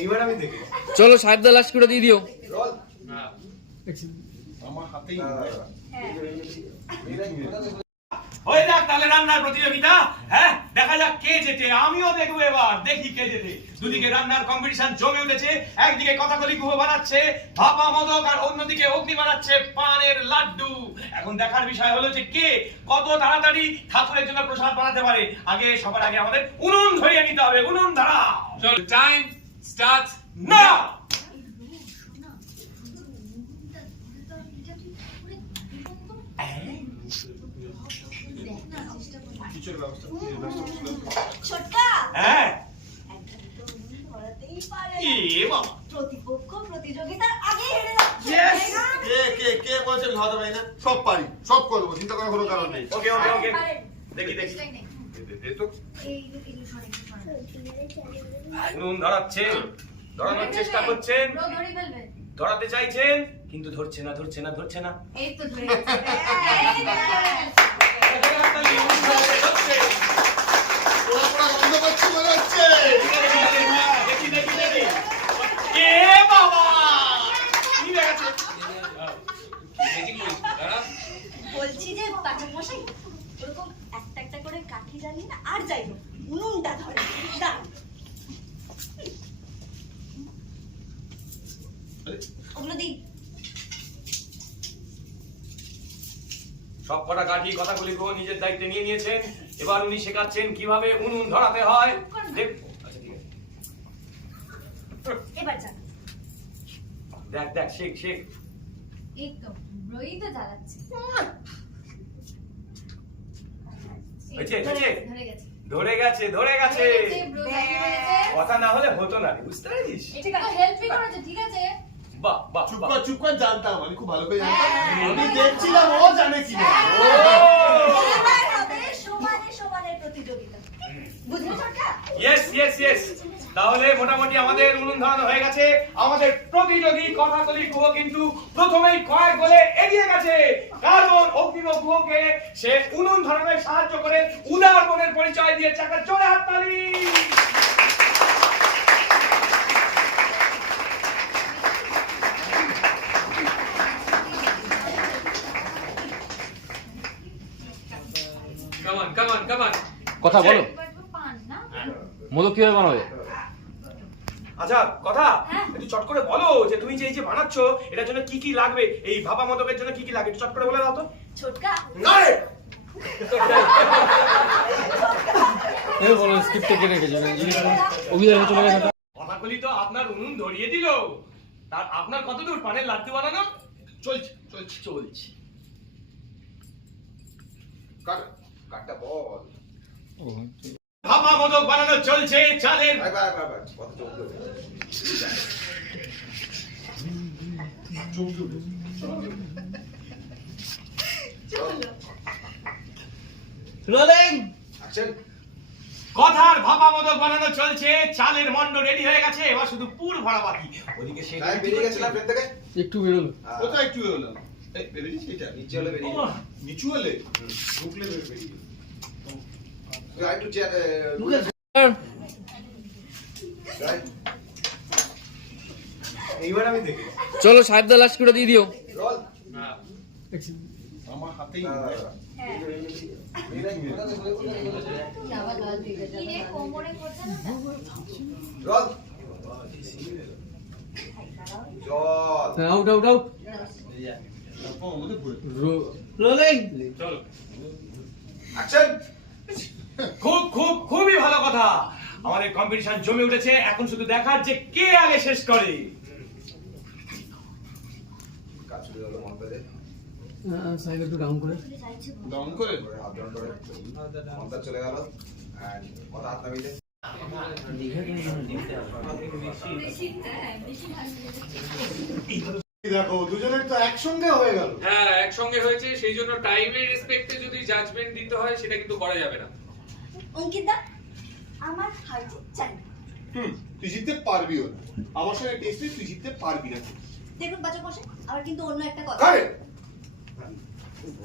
এইবার আমি দেখি চলো সাহেবদা লাস্ট করে দিয়ে দিও। আমার হাতেই হয়ে যাক তাহলে রান্নার প্রতিযোগিতা হ্যাঁ? দেখা যাক কে জেতে। আমিও দেখব এবার। দেখি কে জেতে। দুদিকে রান্নার কম্পিটিশন জমে উঠেছে। একদিকে কথাকলি গুহ বানাচ্ছে ভাপা মোদক আর অন্যদিকে অগ্নি বানাচ্ছে পানের লাড্ডু। এখন দেখার বিষয় হলো যে কে কত তাড়াতাড়ি ঠাকুরের জন্য প্রসাদ বানাতে পারে। আগে সবার আগে আমাদের উনুন ধরিয়ে নিতে হবে। উনুন ধরা। টাইম স্টার্ট না কিছুর ব্যবস্থা ছোটকা! হ্যাঁ? ধরাতেই পারে এ না। বাবা। প্রতিপক্ষ প্রতিযোগিতার আগে হেরে কে কে কে বলছে আমি পারি না? সব পারি সব করব চিন্তা করার কোনো কারণ নেই। ওকে ওকে ওকে। দেখি দেখি। তো। সরে ধরাচ্ছেন। ধরানোর চেষ্টা করছেন। ধরাতে চাইছেন কিন্তু ধরছে না ধরছে না ধরছে না। এই তো ধরে বলছি যে পাচক মশাই ওরকম একটা একটা করে কাঠি জ্বালিয়ে না আর যাই হোক উনুনটা ধরে দাঁড়ান ওগুলো দিই সব কটা কাঠি কথাগুলি গো নিজের দায়িত্বে নিয়ে নিয়েছেন। এবার উনি শেখাচ্ছেন কীভাবে উনুন ধরাতে হয়। দেখ- দেখ শেখ শেখ। এই তো রই তো জ্বালাচ্ছে। ধরে গেছে, ধরে গেছে। কথা না হলে হতো না বুঝতে ঠিক আছে? বাহ বাহ চুপ কর চুপ কর জানতাম। আমি খুব ভালো করে জানতাম। আমি দেখছিলাম ও জানে কি না এবার হবে সমানে সমানে প্রতিযোগিতা। বুঝলে ছোটকা ইয়েস ইয়েস ইয়েস তাহলে মোটামুটি আমাদের উনুন ধরানো হয়ে গেছে। আমাদের প্রতিযোগী কথাকলি গুহ কিন্তু প্রথমেই কয়েক বলে এগিয়ে গেছে। কারণ অগ্নিম গুহকে সে উনুন ধরানোয় সাহায্য করে উদার মনের পরিচয় দিয়ে চাকা চলে হাততালি। কথা বলো। মোদক কীভাবে বানাবে? আচ্ছা কথা? হ্যাঁ। একটু চট করে বলো যে তুমি যে এই যে বানাচ্ছ এটার জন্য কি কি লাগবে? এই ভাপা মদকের জন্য কি কি একটু চট করে বলে দাও তো। ছোটকা। না রে! এই বলো স্ক্রিপ্টে কে রেখেছো? অভিনয় চলে গেছে কথাগুলি তো আপনার উনুন ধরিয়ে দিল। তার আপনার কতদূর? পানের লাড্ডু বানানো? চলছে চলছে। চলছে। কাটটা বল। ভাপা মোদক বানানো চলছে চালের। কথার ভাপা মোদক বানানো চলছে চালের মন্ড রেডি হয়ে গেছে এবার শুধু পুর ভরা বাকি। ওদিকে বেরিয়ে গেছে। না ট্রেন থেকে। একটু বেরোলো। কোথায় একটু বেরোলো এই এটা? নিচে হলে বেরিয়ে নিচু হলে? এইবার আমি দেখি চলো সাহেবদা লাস্ট করে দিয়ে দিও। রোল আমার হাতেই জল আউট আউট আউট রোলিং চলো। অ্যাকশন খুব খুব খুবই ভালো কথা। আমাদের কম্পিটিশন জমে উঠেছে। এখন শুধু দেখার যে কে আগে শেষ করে। মমতা দে একটু ডাউন করে। ডাউন করে? চলে গেল। কথা হাত দেখো দুজনের তো একসঙ্গে হয়ে গেল। হ্যাঁ একসঙ্গে হয়েছে সেই জন্য টাইমের রেসপেক্টে যদি জাজমেন্ট দিতে হয় সেটা কিন্তু করা যাবে না। অঙ্কিত দা আমার হার জিত চাই না। হুম তুই জিততে পারবিও না। আমার সঙ্গে টেস্টে তুই জিততে পারবি না। দেখুন বাচ্চা বসে আবার কিন্তু অন্য একটা কথা। আরে